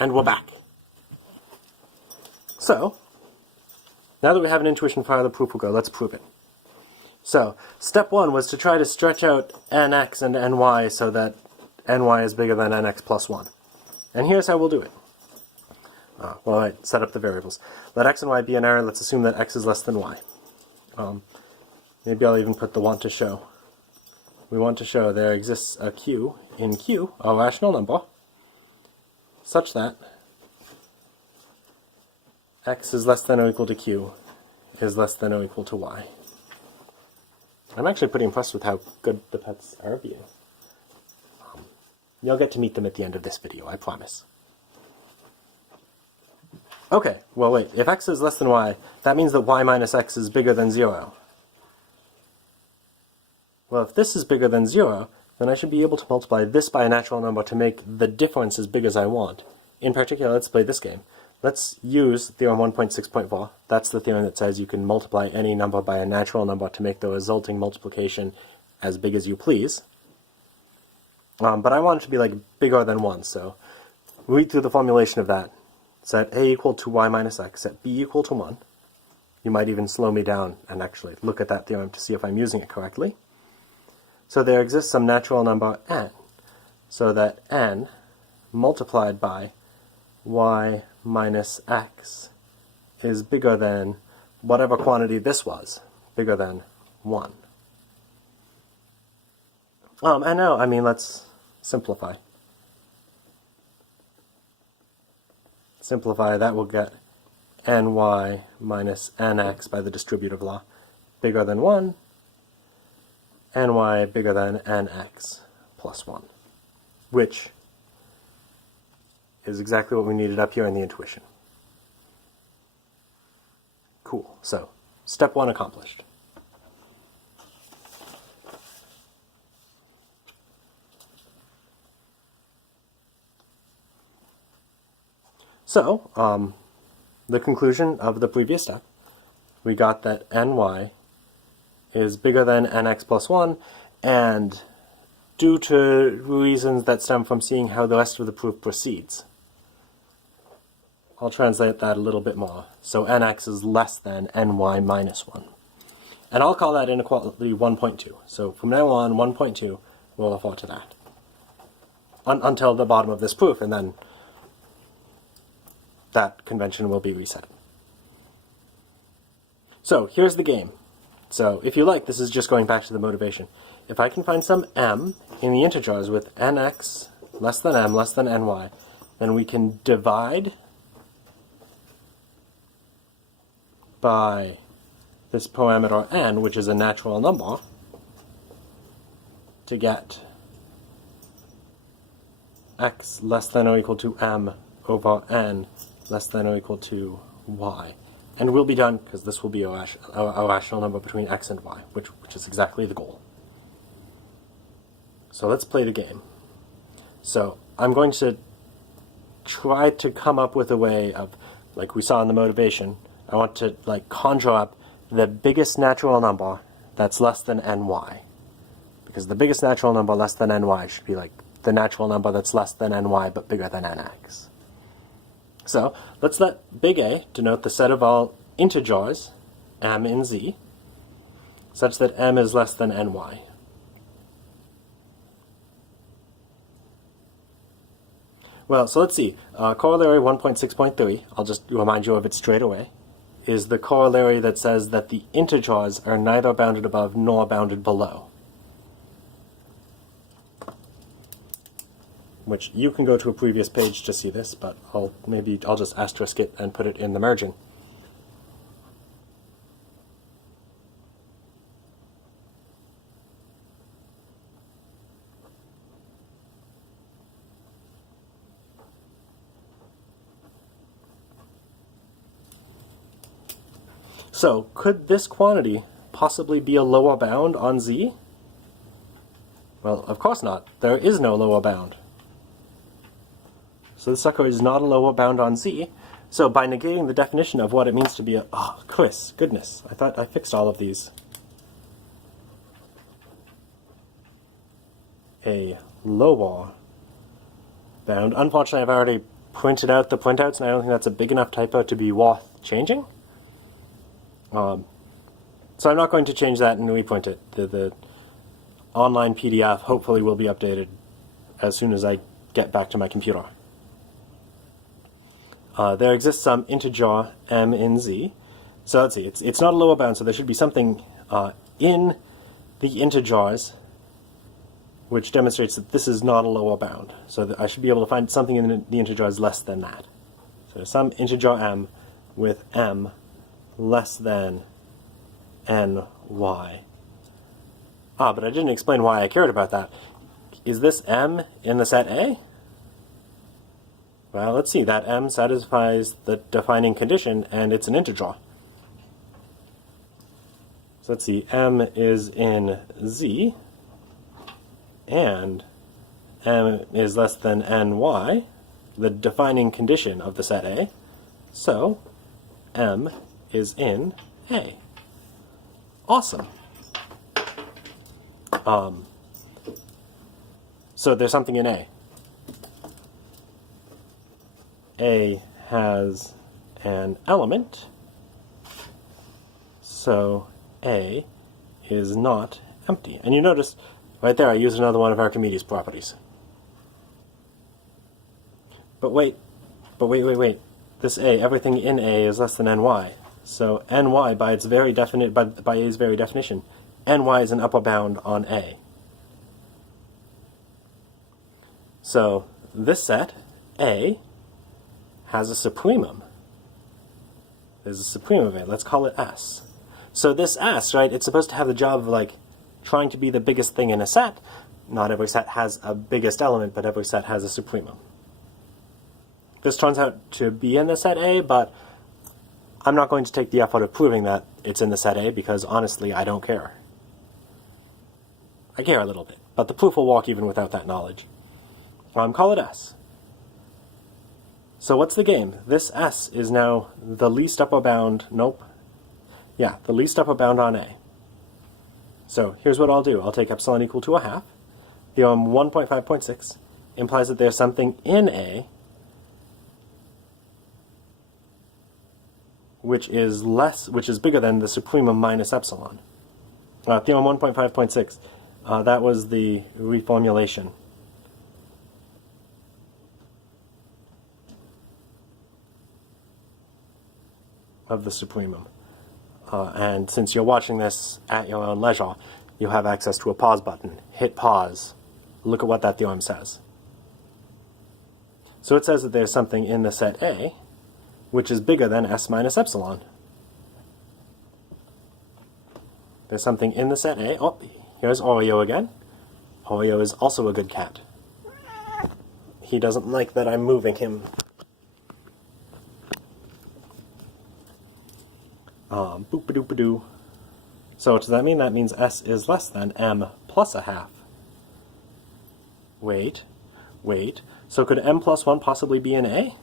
And we're back. So, now that we have an intuition for how the proof will go, let's prove it. So, step one was to try to stretch out nx and ny so that ny is bigger than nx plus 1. And here's how we'll do it. Well, I set up the variables. Let x and y be an array. Let's assume that x is less than y. Maybe I'll even put the want to show. We want to show there exists a q in q, a rational number, such that x is less than or equal to q is less than or equal to y. I'm actually pretty impressed with how good the pets are being. You'll get to meet them at the end of this video, I promise. Okay, well wait, if x is less than y, that means that y minus x is bigger than 0. Well, if this is bigger than 0, then I should be able to multiply this by a natural number to make the difference as big as I want. In particular, let's play this game. Let's use theorem 1.6.4. That's the theorem that says you can multiply any number by a natural number to make the resulting multiplication as big as you please. But I want it to be like bigger than 1, so read through the formulation of that. Set a equal to y minus x, set b equal to 1. You might even slow me down and actually look at that theorem to see if I'm using it correctly. So there exists some natural number n, so that n multiplied by y minus x is bigger than whatever quantity this was, bigger than 1. And now, let's simplify. Simplify, that will get ny minus nx by the distributive law bigger than 1, ny bigger than nx plus 1, which is exactly what we needed up here in the intuition. Cool. So, step 1 accomplished. So, the conclusion of the previous step, we got that ny is bigger than nx plus 1, and due to reasons that stem from seeing how the rest of the proof proceeds, I'll translate that a little bit more. So nx is less than ny minus 1. And I'll call that inequality 1.2. So from now on, 1.2 will refer to that. Until the bottom of this proof, and then that convention will be reset. So here's the game. So if you like, this is just going back to the motivation. If I can find some m in the integers with nx less than m less than ny, then we can divide by this parameter n, which is a natural number, to get x less than or equal to m over n less than or equal to y. And we'll be done, because this will be a rational number between x and y, which is exactly the goal. So let's play the game. So I'm going to try to come up with a way of, like we saw in the motivation, I want to conjure up the biggest natural number that's less than ny. Because the biggest natural number less than ny should be like the natural number that's less than ny but bigger than nx. So let's let big A denote the set of all integers, m in z, such that m is less than ny. Well, so let's see. Corollary 1.6.3, I'll just remind you of it straight away, is the corollary that says that the integers are neither bounded above nor bounded below. Which you can go to a previous page to see this, but I'll just asterisk it and put it in the margin. So, could this quantity possibly be a lower bound on z? Well, of course not. There is no lower bound. So this sucker is not a lower bound on z. So by negating the definition of what it means to be a... Oh, Chris, goodness. I thought I fixed all of these. A lower bound. Unfortunately, I've already printed out the printouts, and I don't think that's a big enough typo to be worth changing. So I'm not going to change that and reprint it. The online PDF hopefully will be updated as soon as I get back to my computer. There exists some integer m in z. So let's see, it's not a lower bound, so there should be something in the integers which demonstrates that this is not a lower bound. So that I should be able to find something in the integers less than that. So some integer m with m less than ny. But I didn't explain why I cared about that. Is this m in the set A? Well, let's see. That m satisfies the defining condition, and it's an integer. So let's see. M is in Z, and m is less than ny, the defining condition of the set A. So m is in A. Awesome. So there's something in A. A has an element, so A is not empty. And you notice right there I used another one of Archimedes' properties. But wait. This A, everything in A is less than ny. So ny, by its very by A's very definition, ny is an upper bound on A. So this set, A, has a supremum. There's a supremum of A. Let's call it S. So this S, right, it's supposed to have the job of, like, trying to be the biggest thing in a set. Not every set has a biggest element, but every set has a supremum. This turns out to be in the set A, but I'm not going to take the effort of proving that it's in the set A, because honestly, I don't care. I care a little bit, but the proof will work even without that knowledge. Call it S. So what's the game? This S is now the least upper bound, the least upper bound on A. So here's what I'll do. I'll take epsilon equal to a half. Theorem 1.5.6 implies that there's something in A which is bigger than the supremum minus epsilon. Theorem 1.5.6, that was the reformulation. Of the supremum. And since you're watching this at your own leisure, you have access to a pause button. Hit pause. Look at what that theorem says. So it says that there's something in the set A which is bigger than S minus epsilon. There's something in the set A. Oh, here's Oreo again. Oreo is also a good cat. He doesn't like that I'm moving him. Boop-a-doop-a-doo. So what does that mean? That means S is less than m plus a half. Wait. So could m plus 1 possibly be in A?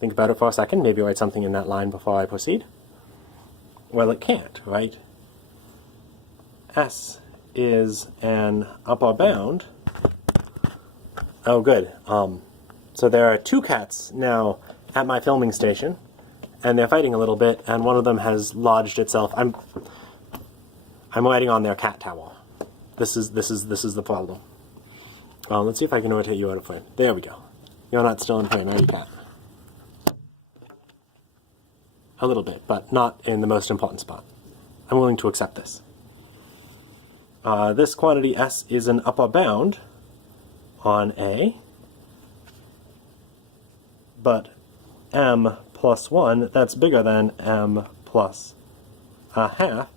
Think about it for a second. Maybe write something in that line before I proceed. Well, it can't, right? S is an upper bound. Oh, good. So there are two cats now at my filming station, and they're fighting a little bit, and one of them has lodged itself. I'm riding on their cat tower. This is the problem. Let's see if I can rotate you out of frame. There we go. You're not still in frame, are you, cat? A little bit, but not in the most important spot. I'm willing to accept this. This quantity S is an upper bound on A, but m plus 1, that's bigger than m plus a half,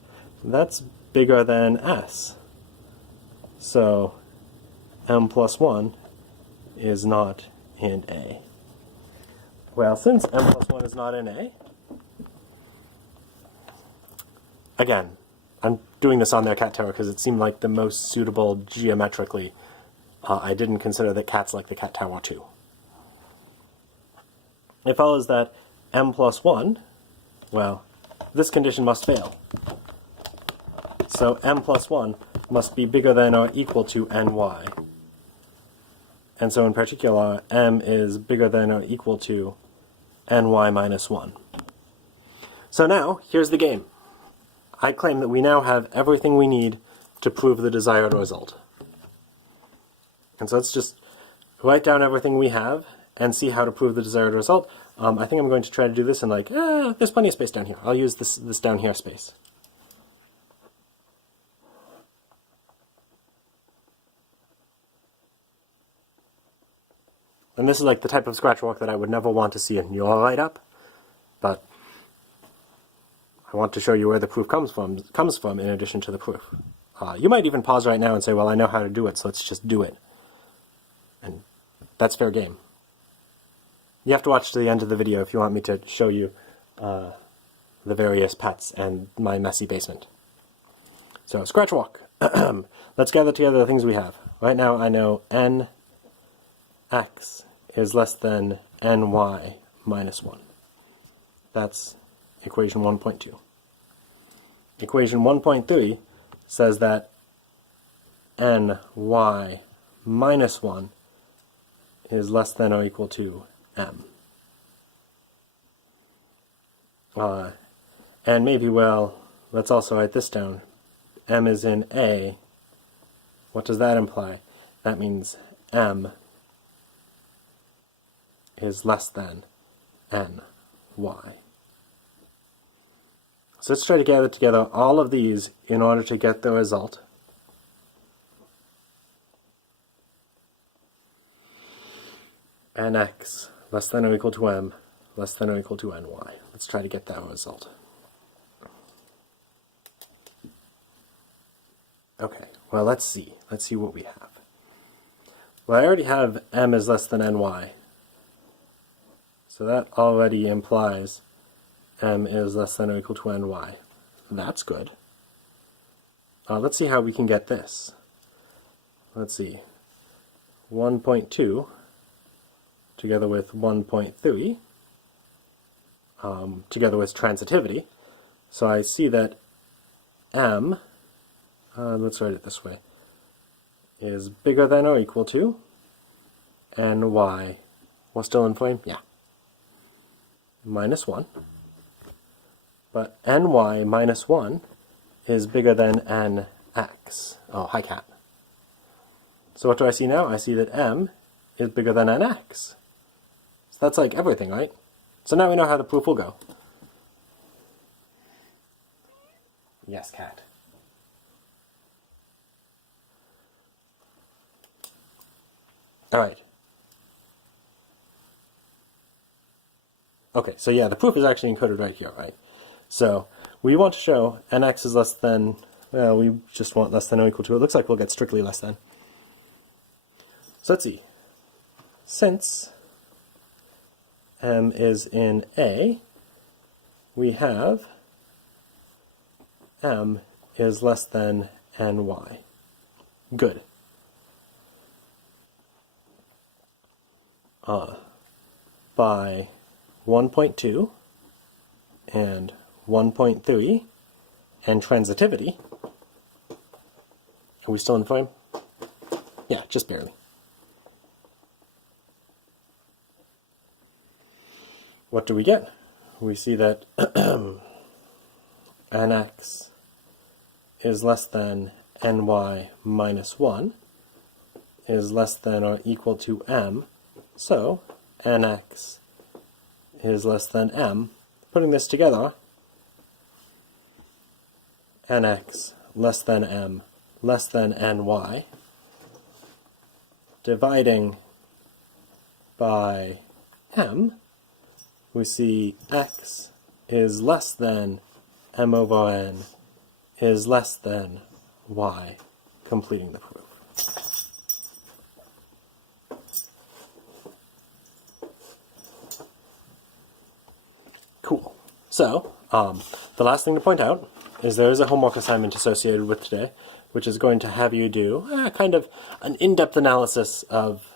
that's bigger than S. So m plus 1 is not in A. Well, since m plus 1 is not in A, again, I'm doing this on their cat tower because it seemed like the most suitable geometrically. I didn't consider that cats like the cat tower too. It follows that m plus 1, well, this condition must fail. So m plus 1 must be bigger than or equal to ny. And so in particular, m is bigger than or equal to ny minus 1. So now, here's the game. I claim that we now have everything we need to prove the desired result. And so let's just write down everything we have and see how to prove the desired result. I think I'm going to try to do this in there's plenty of space down here. I'll use this down here space. And this is like the type of scratch work that I would never want to see in your write-up, but I want to show you where the proof comes from in addition to the proof. You might even pause right now and say, well, I know how to do it, so let's just do it. And that's fair game. You have to watch to the end of the video if you want me to show you the various pets and my messy basement. So, scratch walk. Let's gather together the things we have. Right now I know nx is less than ny minus 1. That's equation 1.2. Equation 1.3 says that ny minus 1 is less than or equal to m. And maybe, well, let's also write this down. M is in A. What does that imply? That means m is less than ny. So let's try to gather together all of these in order to get the result. Nx less than or equal to m less than or equal to ny. Let's try to get that result. Okay, well let's see. Let's see what we have. Well, I already have m is less than ny. So that already implies m is less than or equal to ny. That's good. Let's see how we can get this. Let's see. 1.2 together with 1.3 together with transitivity. So I see that m, let's write it this way, is bigger than or equal to ny. We're still in frame? Yeah. Minus 1. But ny minus 1 is bigger than nx. Oh, hi cat. So what do I see now? I see that m is bigger than nx. So that's like everything, right? So now we know how the proof will go. Yes, cat. Alright. Okay, so yeah, the proof is actually encoded right here, right? So we want to show nx is less than, well, we just want less than or equal to. It looks like we'll get strictly less than. So let's see. Since m is in A, we have m is less than ny. Good. By 1.2 and 1.3 and transitivity, are we still in frame? Yeah, just barely. What do we get? We see that nx is less than ny minus 1 is less than or equal to m, so nx is less than m. Putting this together, nx less than m less than ny, dividing by m, we see x is less than m over n is less than y, completing the proof. Cool. So, the last thing to point out is there is a homework assignment associated with today, which is going to have you do kind of an in-depth analysis of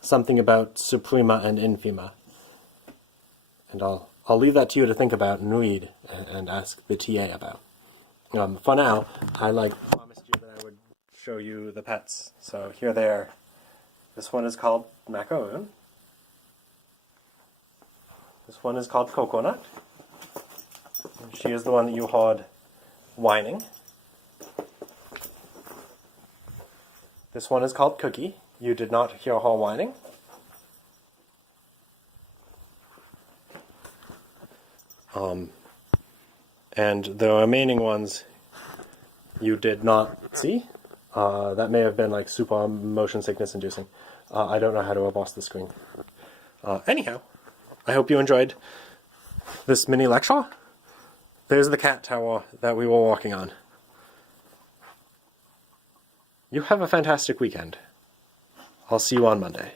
something about suprema and infima. And I'll leave that to you to think about and read and ask the TA about. For now, I promised you that I would show you the pets. So here they are This one is called macaroon. This one is called coconut. She is the one that you heard whining. This one is called Cookie. You did not hear her whining. And the remaining ones you did not see. That may have been like super motion sickness inducing. I don't know how to emboss the screen. Anyhow, I hope you enjoyed this mini lecture. There's the cat tower that we were walking on. You have a fantastic weekend. I'll see you on Monday.